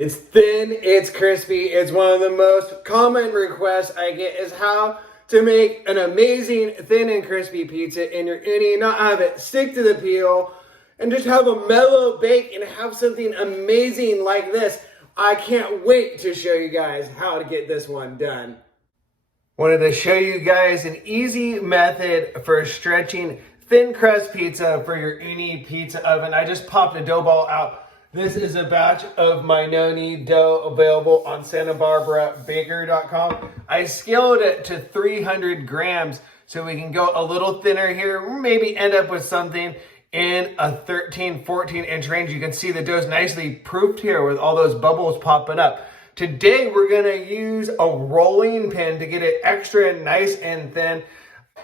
It's thin, it's crispy. It's one of the most common requests I get is how to make an amazing thin and crispy pizza in your uni, not have it stick to the peel, and just have a mellow bake and have something amazing like this. I can't wait to show you guys how to get this one done. Wanted to show you guys an easy method for stretching thin crust pizza for your Ooni Pizza Oven. I just popped a dough ball out. This is a batch of my no-knead dough available on SantaBarbaraBaker.com. I scaled it to 300 grams so we can go a little thinner here, maybe end up with something in a 13, 14 inch range. You can see the dough's nicely proofed here with all those bubbles popping up. Today, we're gonna use a rolling pin to get it extra nice and thin.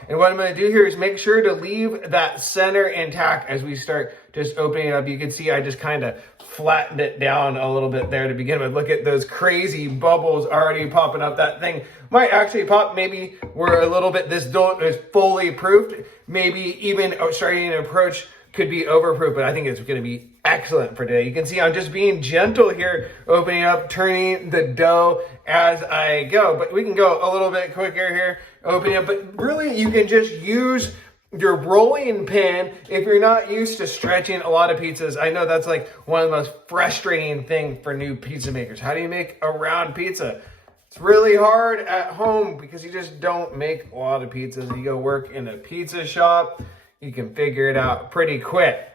And what I'm gonna do here is make sure to leave that center intact as we start just opening it up. You can see I just kind of flattened it down a little bit there to begin with. Look at those crazy bubbles already popping up. That thing might actually pop. Maybe we're a little bit, this dough is fully proofed. Maybe even starting to approach could be overproof, but I think it's gonna be excellent for today. You can see I'm just being gentle here, opening up, turning the dough as I go. But we can go a little bit quicker here, opening up. But really, you can just use your rolling pin if you're not used to stretching a lot of pizzas. I know that's like one of the most frustrating things for new pizza makers. How do you make a round pizza? It's really hard at home because you just don't make a lot of pizzas. You go work in a pizza shop, you can figure it out pretty quick.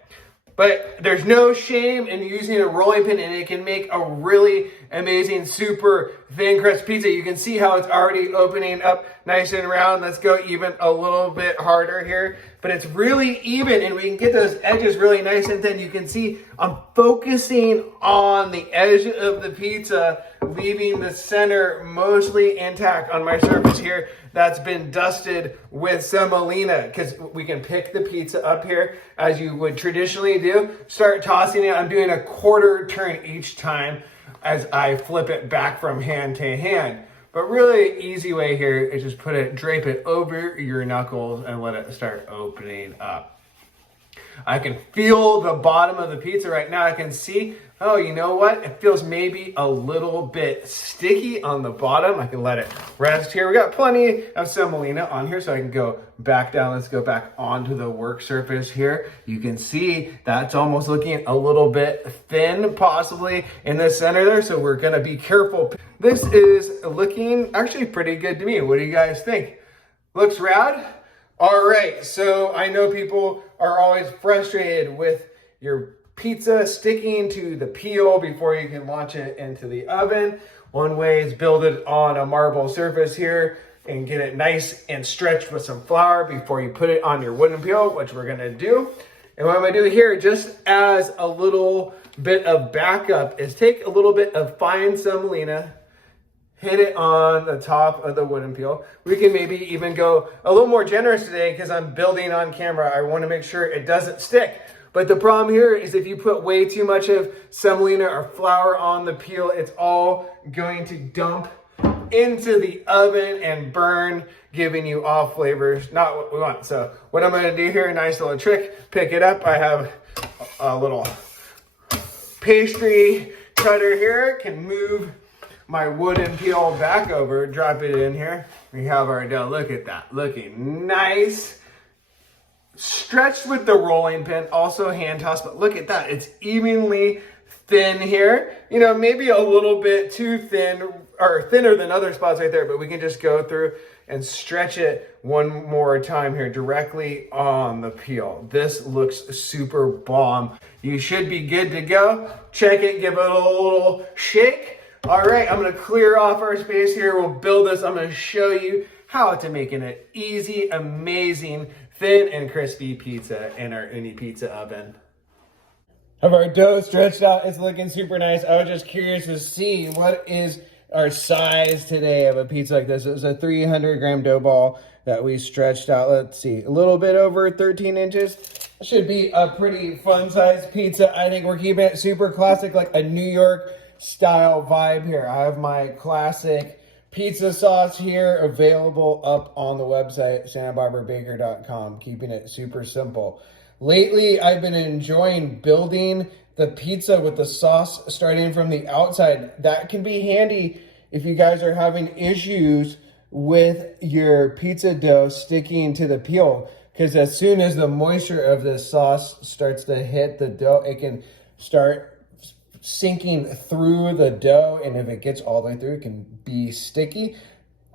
But there's no shame in using a rolling pin, and it can make a really amazing, super thin crust pizza. You can see how it's already opening up nice and round. Let's go even a little bit harder here. But it's really even, and we can get those edges really nice and thin. You can see I'm focusing on the edge of the pizza, leaving the center mostly intact on my surface here that's been dusted with semolina, because we can pick the pizza up here as you would traditionally do. Start tossing it. I'm doing a quarter turn each time as I flip it back from hand to hand. But really easy way here is just drape it over your knuckles and let it start opening up. I can feel the bottom of the pizza right now. I can see, oh, you know what? It feels maybe a little bit sticky on the bottom. I can let it rest here. We got plenty of semolina on here, so I can go back down. Let's go back onto the work surface here. You can see that's almost looking a little bit thin, possibly in the center there, so we're gonna be careful. This is looking actually pretty good to me. What do you guys think? Looks rad? All right, so I know people are always frustrated with your pizza sticking to the peel before you can launch it into the oven. One way is build it on a marble surface here and get it nice and stretched with some flour before you put it on your wooden peel, which we're gonna do. And what I'm gonna do here, just as a little bit of backup, is take a little bit of fine semolina, hit it on the top of the wooden peel. We can maybe even go a little more generous today because I'm building on camera. I want to make sure it doesn't stick. But the problem here is if you put way too much of semolina or flour on the peel, it's all going to dump into the oven and burn, giving you off flavors, not what we want. So what I'm going to do here, a nice little trick, pick it up. I have a little pastry cutter here, can move my wooden peel back over, drop it in here. We have our dough. Look at that, looking nice. Stretched with the rolling pin, also hand tossed, but look at that. It's evenly thin here. You know, maybe a little bit too thin or thinner than other spots right there, but we can just go through and stretch it one more time here directly on the peel. This looks super bomb. You should be good to go. Check it, give it a little shake. All right, I'm gonna clear off our space here. We'll build this. I'm gonna show you how to make an easy, amazing, thin and crispy pizza in our Ooni Pizza Oven. Have our dough stretched out. It's looking super nice. I was just curious to see what is our size today of a pizza like this. It was a 300 gram dough ball that we stretched out. Let's see, a little bit over 13 inches. Should be a pretty fun size pizza. I think we're keeping it super classic, like a New York style vibe here. I have my classic pizza sauce here available up on the website, SantaBarbaraBaker.com, keeping it super simple. Lately, I've been enjoying building the pizza with the sauce starting from the outside. That can be handy if you guys are having issues with your pizza dough sticking to the peel, because as soon as the moisture of the sauce starts to hit the dough, it can start sinking through the dough, and if it gets all the way through, it can be sticky.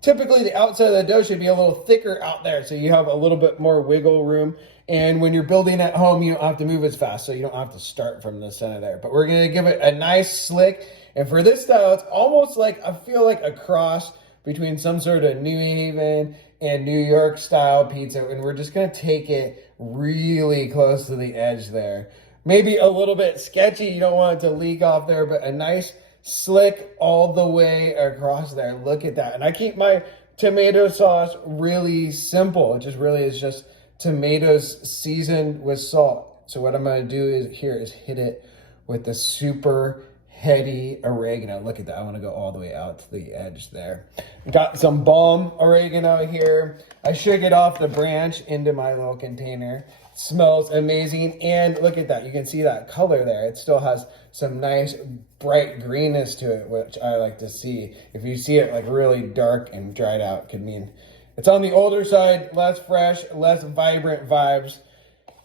Typically, the outside of the dough should be a little thicker out there, so you have a little bit more wiggle room. And when you're building at home, you don't have to move as fast, so you don't have to start from the center there. But we're gonna give it a nice slick. And for this style, it's almost like, I feel like a cross between some sort of New Haven and New York style pizza. And we're just gonna take it really close to the edge there. Maybe a little bit sketchy, you don't want it to leak off there, but a nice slick all the way across there. Look at that. And I keep my tomato sauce really simple. It just really is just tomatoes seasoned with salt. So what I'm gonna do is hit it with the super heady oregano. Look at that. I want to go all the way out to the edge there. Got some balm oregano here. I shook it off the branch into my little container. It smells amazing. And look at that. You can see that color there. It still has some nice bright greenness to it, which I like to see. If you see it like really dark and dried out, it could mean it's on the older side, less fresh, less vibrant vibes,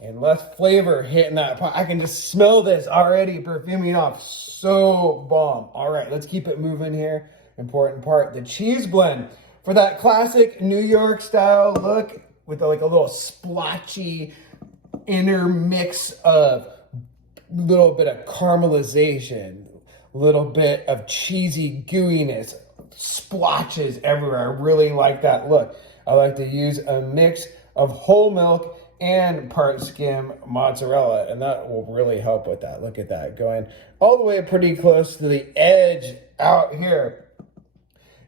and less flavor hitting that pot. I can just smell this already perfuming off. So bomb. All right, let's keep it moving here. Important part, the cheese blend. For that classic New York style look with like a little splotchy inner mix of little bit of caramelization, little bit of cheesy gooiness, splotches everywhere. I really like that look. I like to use a mix of whole milk and part skim mozzarella, and that will really help with that. Look at that, going all the way pretty close to the edge out here.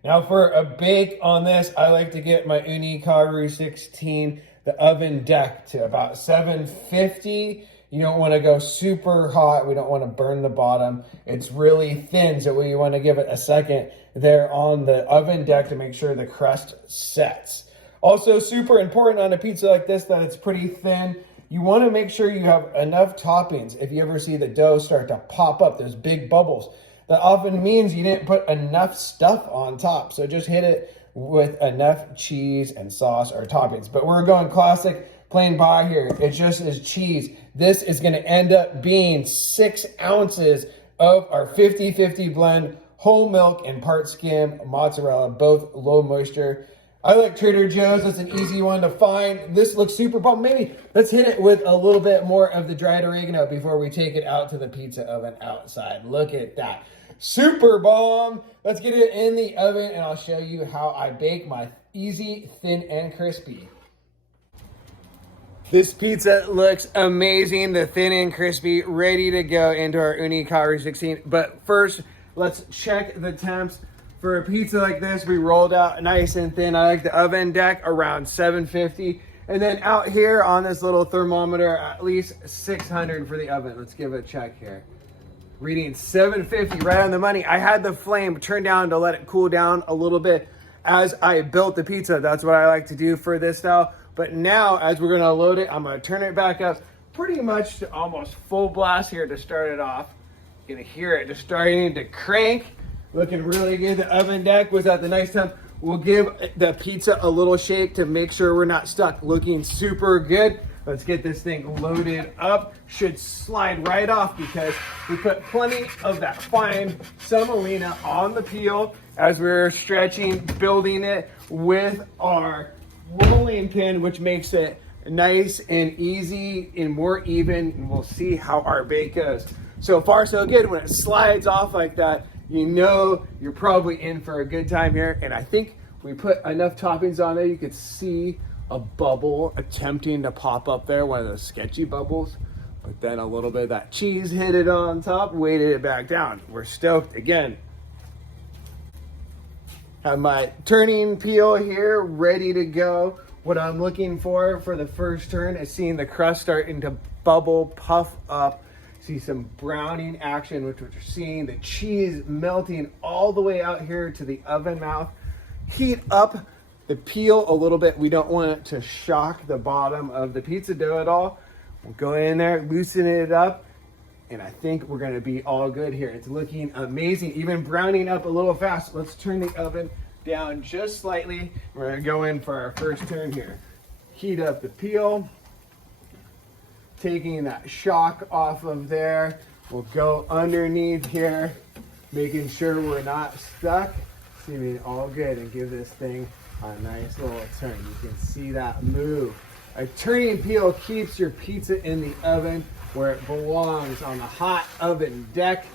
Now for a bake on this, I like to get my Untitled 16, the oven deck, to about 750. You don't want to go super hot. We don't want to burn the bottom. It's really thin, so we want to give it a second there on the oven deck to make sure the crust sets. Also super important on a pizza like this that it's pretty thin. You want to make sure you have enough toppings. If you ever see the dough start to pop up, those big bubbles, that often means you didn't put enough stuff on top. So just hit it with enough cheese and sauce or toppings. But we're going classic plain pie here. It just is cheese. This is going to end up being 6 ounces of our 50-50 blend, whole milk and part skim mozzarella, both low moisture. I like Trader Joe's. That's an easy one to find. This looks super bomb. Maybe let's hit it with a little bit more of the dried oregano before we take it out to the pizza oven outside. Look at that. Super bomb. Let's get it in the oven and I'll show you how I bake my easy, thin, and crispy. This pizza looks amazing. The thin and crispy, ready to go into our Untitled 16. But first, let's check the temps. For a pizza like this, we rolled out nice and thin. I like the oven deck around 750. And then out here on this little thermometer, at least 600 for the oven. Let's give it a check here. Reading 750, right on the money. I had the flame turned down to let it cool down a little bit as I built the pizza. That's what I like to do for this style. But now, as we're gonna load it, I'm gonna turn it back up pretty much to almost full blast here to start it off. You're gonna hear it just starting to crank. Looking really good. The oven deck was at the nice temp. We'll give the pizza a little shake to make sure we're not stuck. Looking super good. Let's get this thing loaded up. Should slide right off because we put plenty of that fine semolina on the peel as we're stretching, building it with our rolling pin, which makes it nice and easy and more even. And we'll see how our bake goes. So far, so good. When it slides off like that, you know you're probably in for a good time here. And I think we put enough toppings on there. You could see a bubble attempting to pop up there, one of those sketchy bubbles. But then a little bit of that cheese hit it on top, weighted it back down. We're stoked again. Have my turning peel here ready to go. What I'm looking for the first turn is seeing the crust starting to bubble, puff up. See some browning action, which we're seeing the cheese melting all the way out here to the oven mouth. Heat up the peel a little bit. We don't want it to shock the bottom of the pizza dough at all. We'll go in there, loosen it up, And I think we're gonna be all good here. It's looking amazing, even browning up a little fast. Let's turn the oven down just slightly. We're gonna go in for our first turn here. Heat up the peel, taking that shock off of there. We'll go underneath here, making sure we're not stuck. Seeming all good, and give this thing a nice little turn. You can see that move. A turning peel keeps your pizza in the oven where it belongs, on the hot oven deck,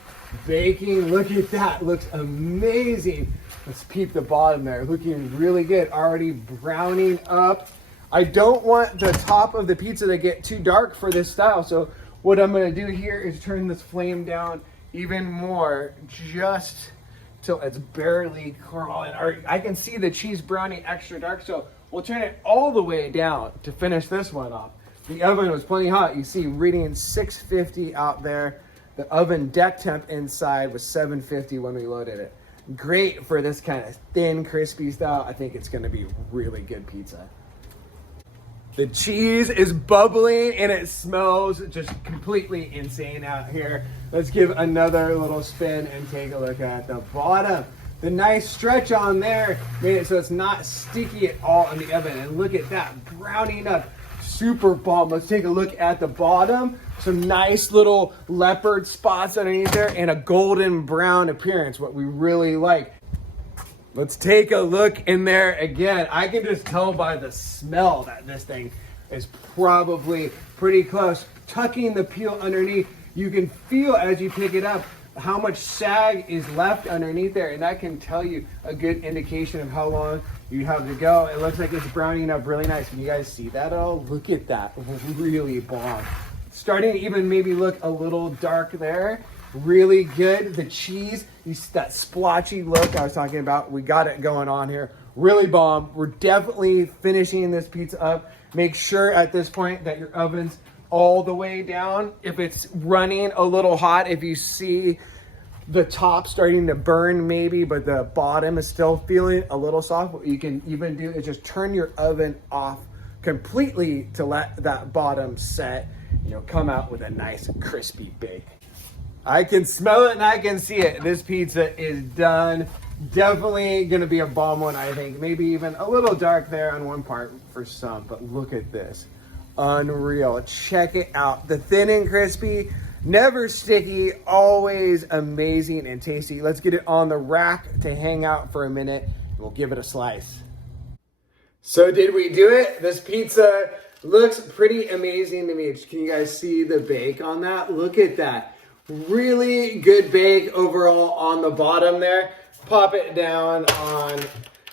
baking. Look at that, looks amazing. Let's peep the bottom there, looking really good, already browning up. I don't want the top of the pizza to get too dark for this style, so what I'm gonna do here is turn this flame down even more, just till it's barely crawling. I can see the cheese browning extra dark, so we'll turn it all the way down to finish this one off. The oven was plenty hot. You see reading 650 out there. The oven deck temp inside was 750 when we loaded it. Great for this kind of thin, crispy style. I think it's gonna be really good pizza. The cheese is bubbling and it smells just completely insane out here. Let's give another little spin and take a look at the bottom. The nice stretch on there made it so it's not sticky at all in the oven. And look at that, browning up, super bomb. Let's take a look at the bottom. Some nice little leopard spots underneath there and a golden brown appearance, what we really like. Let's take a look in there again. I can just tell by the smell that this thing is probably pretty close. Tucking the peel underneath, you can feel as you pick it up how much sag is left underneath there, and that can tell you a good indication of how long you have to go. It looks like it's browning up really nice. Can you guys see that at all? Look at that, really bomb. Starting to even maybe look a little dark there. Really good. The cheese, that splotchy look I was talking about, we got it going on here. Really bomb. We're definitely finishing this pizza up. Make sure at this point that your oven's all the way down. If it's running a little hot, if you see the top starting to burn maybe, but the bottom is still feeling a little soft, what you can even do is just turn your oven off completely to let that bottom set, come out with a nice crispy bake. I can smell it and I can see it. This pizza is done. Definitely gonna be a bomb one, I think. Maybe even a little dark there on one part for some, but look at this. Unreal. Check it out. The thin and crispy, never sticky, always amazing and tasty. Let's get it on the rack to hang out for a minute, and we'll give it a slice. So did we do it? This pizza looks pretty amazing to me. Can you guys see the bake on that? Look at that. Really good bake overall on the bottom there. Pop it down on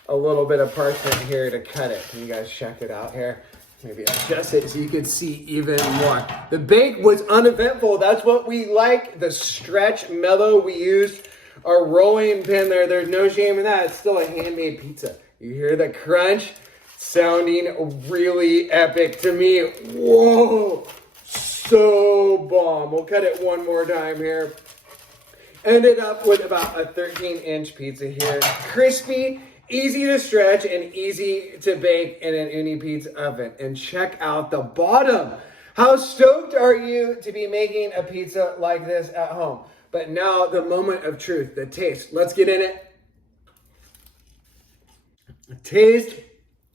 a little bit of parchment here to cut it. Can you guys check it out here? Maybe adjust it so you can see even more. The bake was uneventful. That's what we like. The stretch mellow we used. Our rolling pin there, there's no shame in that. It's still a handmade pizza. You hear the crunch? Sounding really epic to me. Whoa, so bomb. We'll cut it one more time here. Ended up with about a 13-inch pizza here. Crispy, easy to stretch, and easy to bake in an Ooni Pizza Oven. And check out the bottom. How stoked are you to be making a pizza like this at home? But now the moment of truth, the taste. Let's get in it. Taste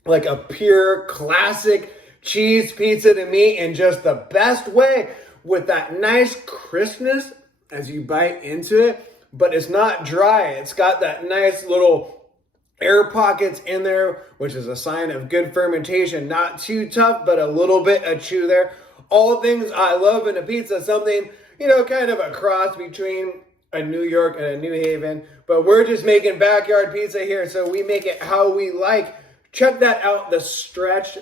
like a pure classic cheese pizza to me in just the best way, with that nice crispness as you bite into it, but it's not dry. It's got that nice little air pockets in there, which is a sign of good fermentation. Not too tough, but a little bit of chew there. All things I love in a pizza, something, kind of a cross between a New York and a New Haven, but we're just making backyard pizza here, so we make it how we like. Check that out, the stretch.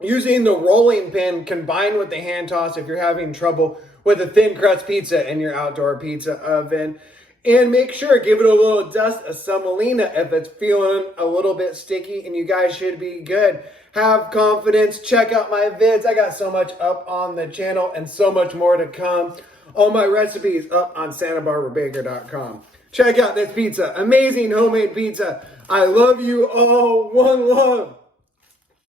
Using the rolling pin combined with the hand toss if you're having trouble with a thin crust pizza in your outdoor pizza oven. And make sure, give it a little dust of semolina if it's feeling a little bit sticky, and you guys should be good. Have confidence. Check out my vids. I got so much up on the channel and so much more to come. All my recipes up on SantaBarbaraBaker.com. Check out this pizza. Amazing homemade pizza. I love you all. One love.